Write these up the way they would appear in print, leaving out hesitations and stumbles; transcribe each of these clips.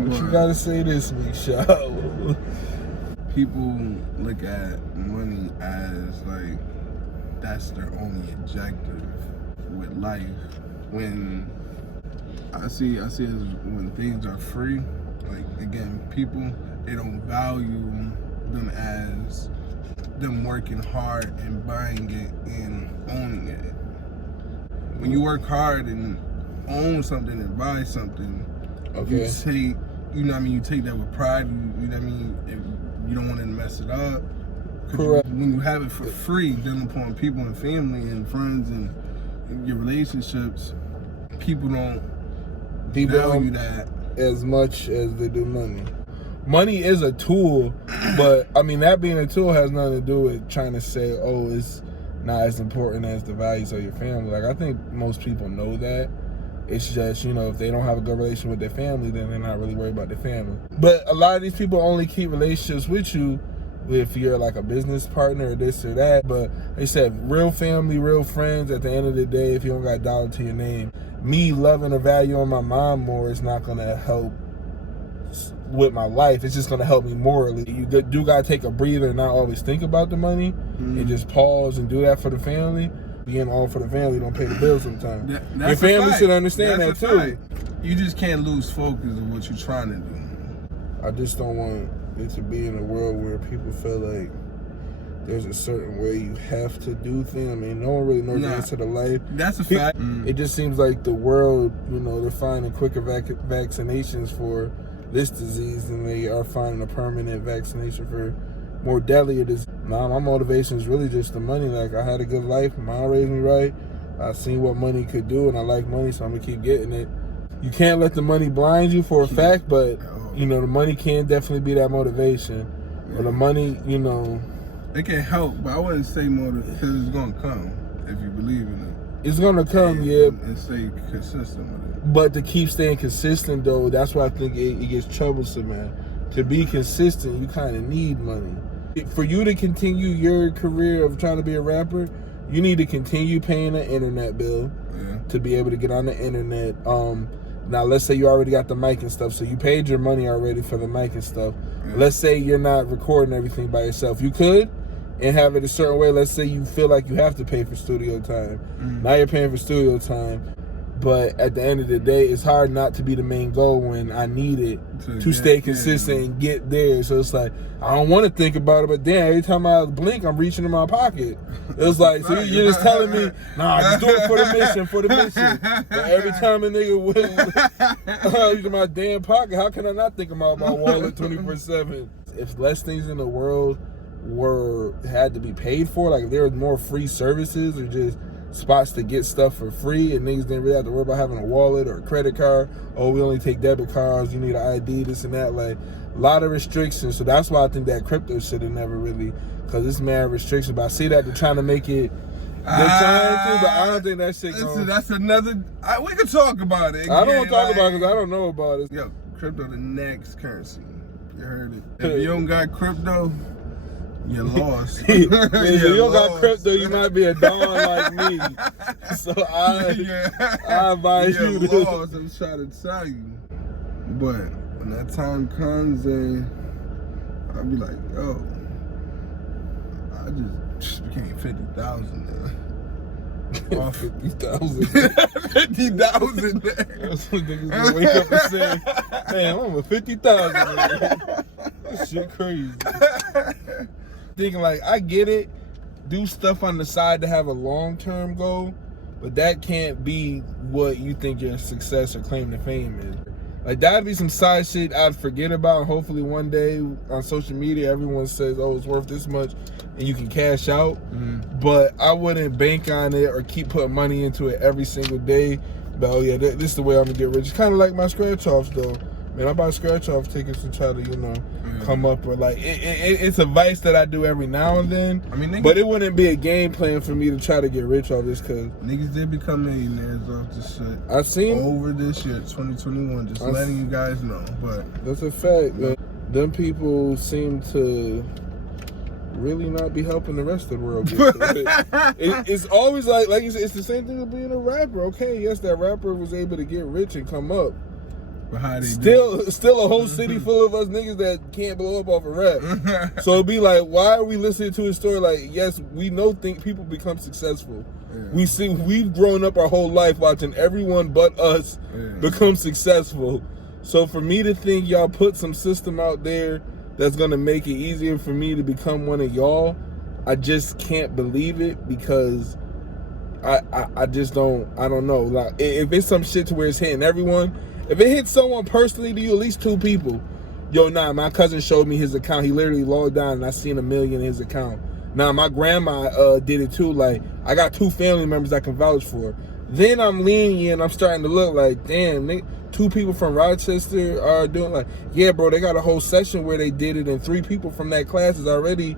What you gotta say this week, Shaw? People look at money as like that's their only objective with life. When I see it as when things are free, like again, people, they don't value them as them working hard and buying it and owning it. When you work hard and own something and buy something, Okay. you take, you know what I mean, you take that with pride, you know what I mean, if you don't want to mess it up. Correct. When you have it for free, dealing upon people and family and friends and your relationships, people don't value that as much as they do money. Money is a tool, but I mean, that being a tool has nothing to do with trying to say, oh, it's not as important as the values of your family. Like, I think most people know that. It's just, you know, if they don't have a good relationship with their family, then they're not really worried about their family. But a lot of these people only keep relationships with you if you're like a business partner or this or that. But they said real family, real friends, at the end of the day, if you don't got a dollar to your name, me loving or valuing my mom more is not going to help with my life. It's just going to help me morally. You do got to take a breather and not always think about the money and just pause and do that for the family. Being all for the family don't pay the bills sometimes. Your family should understand that too. You just can't lose focus of what you're trying to do. I just don't want it to be in a world where people feel like there's a certain way you have to do things. I mean, no one really knows the answer to life. That's a fact. It just seems like the world, you know, they're finding quicker vaccinations for this disease than they are finding a permanent vaccination for more deadlier disease. Now, my motivation is really just the money. Like, I had a good life. Mom raised me right. I seen what money could do, and I like money, so I'm going to keep getting it. You can't let the money blind you for a fact, but, you know, the money can definitely be that motivation. Or the money, you know... It can help, but I wouldn't say more because it's going to come if you believe in it. It's going to come, and stay consistent with it. But to keep staying consistent, though, that's why I think it gets troublesome, man. To be consistent, you kind of need money. For you to continue your career of trying to be a rapper, you need to continue paying an internet bill to be able to get on the internet. Now, let's say you already got the mic and stuff, so you paid your money already for the mic and stuff. Let's say you're not recording everything by yourself. You could and have it a certain way. Let's say you feel like you have to pay for studio time. Now you're paying for studio time. But at the end of the day, it's hard not to be the main goal when I need it to stay consistent and get there. So it's like, I don't want to think about it, but damn, every time I blink, I'm reaching in my pocket. It's like, so you're just telling me, nah, just do it for the mission, But every time a nigga reach in my damn pocket, how can I not think about my wallet 24/7? If less things in the world had to be paid for, like if there was more free services or just spots to get stuff for free and niggas didn't really have to worry about having a wallet or a credit card. Oh, we only take debit cards, you need an ID, this and that. Like, a lot of restrictions. So that's why I think that crypto shit have never really, because it's mad restrictions. But I see that they're trying to make it, they're trying to, but I don't think that shit going. That's another, we could talk about it. I don't want to talk about it because I don't know about it. Yo, crypto the next currency. You heard it. If you don't got crypto, you're lost. If you don't got crypto, you might be a don like me. So I advise you to. Lost, I'm trying to tell you. But when that time comes, and I'll be like, yo, I just became 50,000 now. 50,000. 50,000. That's what niggas gonna wake up and say, man, I'm a 50,000. This shit crazy. Thinking like, I get it, do stuff on the side to have a long-term goal, but that can't be what you think your success or claim to fame is. Like, that'd be some side shit I'd forget about, and hopefully one day on social media everyone says, oh, it's worth this much and you can cash out. But I wouldn't bank on it or keep putting money into it every single day. But oh yeah, this is the way I'm gonna get rich. It's kind of like my scratch offs though. Man, I buy scratch off tickets to try to, you know, come up with like it's a vice that I do every now and then. I mean, but it wouldn't be a game plan for me to try to get rich off this, cause niggas did become millionaires off this shit. I seen over this shit, 2021. Just letting you guys know, but that's a fact. Them people seem to really not be helping the rest of the world get it's always like you said, it's the same thing with being a rapper. Okay, yes, that rapper was able to get rich and come up, But how they still a whole city full of us niggas that can't blow up off a rap. So it'd be like, why are we listening to his story? Like, yes, we know people become successful. Yeah. We've grown up our whole life watching everyone but us become successful. So for me to think y'all put some system out there that's gonna make it easier for me to become one of y'all, I just can't believe it, because I just don't know. Like, if it's some shit to where it's hitting everyone, if it hits someone personally to you, at least 2 people. Yo, my cousin showed me his account. He literally logged on and I seen $1 million in his account. Now, my grandma did it too. Like, I got 2 family members I can vouch for. Then I'm lenient. I'm starting to look like, damn, 2 people from Rochester are doing, like, yeah, bro, they got a whole session where they did it, and 3 people from that class is already,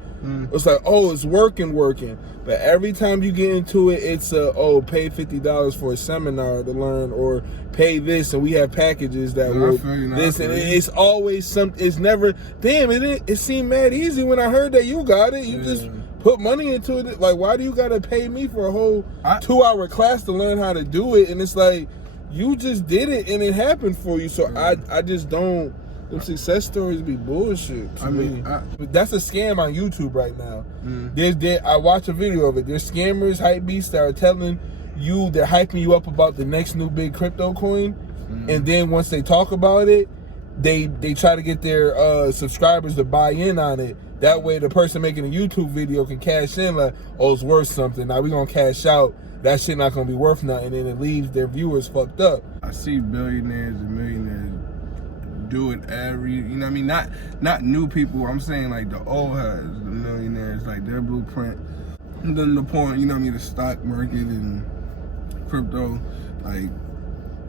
it's like, oh, it's working. But every time you get into it, it's pay $50 for a seminar to learn, or pay this, and we have packages that will this, and it's always something. It's never, damn, it seemed mad easy when I heard that you got it. You just put money into it. Like, why do you gotta pay me for a whole 2-hour class to learn how to do it? And it's like, you just did it and it happened for you. So I just don't. Them success stories be bullshit. I mean, that's a scam on YouTube right now. I watch a video of it. There's scammers, hype beasts that are telling you, they're hyping you up about the next new big crypto coin, and then once they talk about it, they try to get their subscribers to buy in on it. That way, the person making a YouTube video can cash in, like, oh, it's worth something. Now we gonna cash out. That shit not gonna be worth nothing, and it leaves their viewers fucked up. I see billionaires and millionaires do it every, you know what I mean? Not new people. I'm saying like the old heads, the millionaires, like their blueprint. And then the point, you know what I mean? The stock market and crypto, like,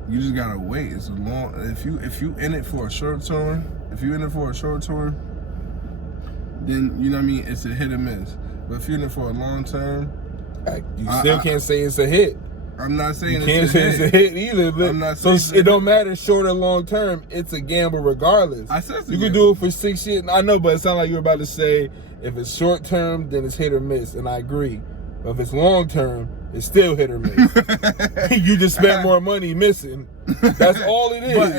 you just gotta wait. It's a long. If you in it for a short term, then you know what I mean. It's a hit or miss. But if you're in it for a long term, you still can't say it's a hit. I'm not saying you can't say it's a hit either. But I'm not saying so it don't matter short or long term. It's a gamble regardless. I said you can do it for 6 years. I know, but it sounds like you were about to say if it's short term, then it's hit or miss, and I agree. But if it's long term, it's still hit or miss. You just spent more money missing. That's all it is. But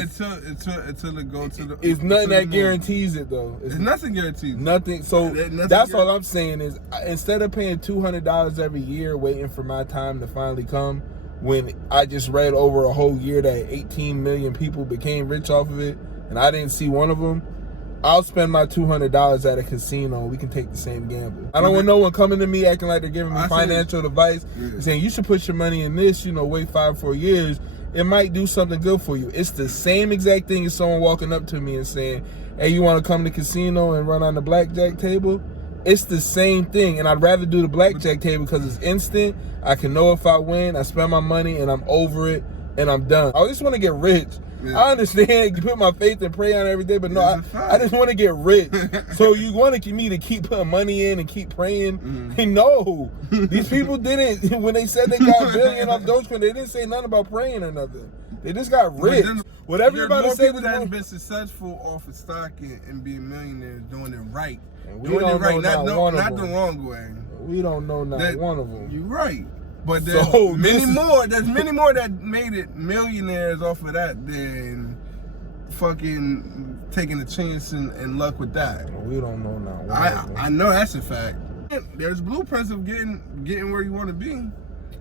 until it go to the, it's nothing that guarantees it though. It's nothing guarantees. Nothing. So that's all I'm saying is, instead of paying $200 every year waiting for my time to finally come, when I just read over a whole year that 18 million people became rich off of it, and I didn't see one of them, I'll spend my $200 at a casino. We can take the same gamble. I don't want no one coming to me acting like they're giving me financial advice, saying you should put your money in this, wait 5-4 years. It might do something good for you. It's the same exact thing as someone walking up to me and saying, hey, you want to come to the casino and run on the blackjack table? It's the same thing, and I'd rather do the blackjack table because it's instant. I can know if I win, I spend my money, and I'm over it, and I'm done. I just want to get rich. Yeah. I understand you put my faith and pray on it every day, but no, I just want to get rich. So you want me to keep putting money in and keep praying? Hey, no, these people didn't. When they said they got $1 billion off Dogecoin, they didn't say nothing about praying or nothing. They just got rich. What everybody said was that have been successful off of stock and being millionaires doing it right. We don't know not the wrong way. We don't know not one of them. You're right. But there's many more that made it millionaires off of that than fucking taking a chance and luck with that. We don't know now. I know that's a fact. There's blueprints of getting where you want to be.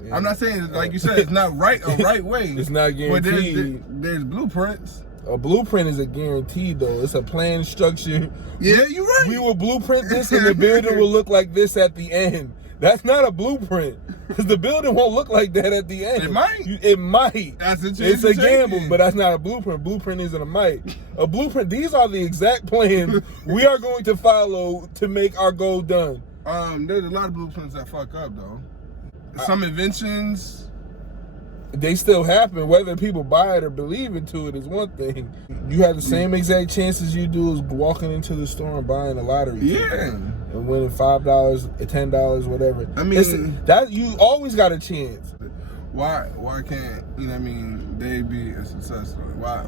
Yeah. I'm not saying, like you said, it's not a right way. It's not guaranteed. But there's blueprints. A blueprint is a guarantee, though. It's a plan structure. Yeah, you're right. We will blueprint this, and the building will look like this at the end. That's not a blueprint, because the building won't look like that at the end. It might. It might. It's a gamble, but that's not a blueprint. Blueprint isn't a might. A blueprint, these are the exact plans we are going to follow to make our goal done. There's a lot of blueprints that fuck up, though. Some inventions, they still happen. Whether people buy it or believe into it is one thing. You have the same exact chances you do as walking into the store and buying a lottery ticket and winning $5, $10, whatever. I mean, that you always got a chance. Why can't they be a success story? Why?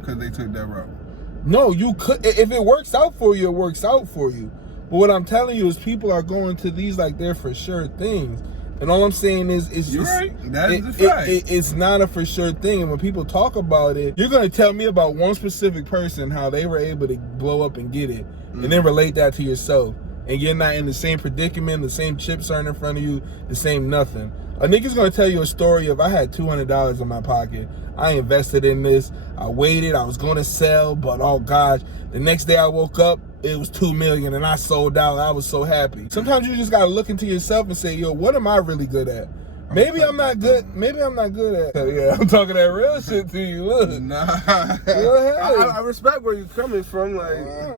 Because they took that route. No, you could. If it works out for you, it works out for you. But what I'm telling you is, people are going to these like they're for sure things. And all I'm saying is, You're right. That is a fact. It's not a for sure thing. And when people talk about it, you're gonna tell me about one specific person, how they were able to blow up and get it, and then relate that to yourself. And you're not in the same predicament, the same chips aren't in front of you, the same nothing. A nigga's gonna tell you a story of, I had $200 in my pocket. I invested in this. I waited. I was gonna sell, but oh gosh, the next day I woke up, it was $2 million, and I sold out. I was so happy. Sometimes you just gotta look into yourself and say, yo, what am I really good at? Maybe I'm not good. Maybe I'm not good at. Yeah, I'm talking that real shit to you. Look. Nah. Go ahead. I respect where you're coming from. Like.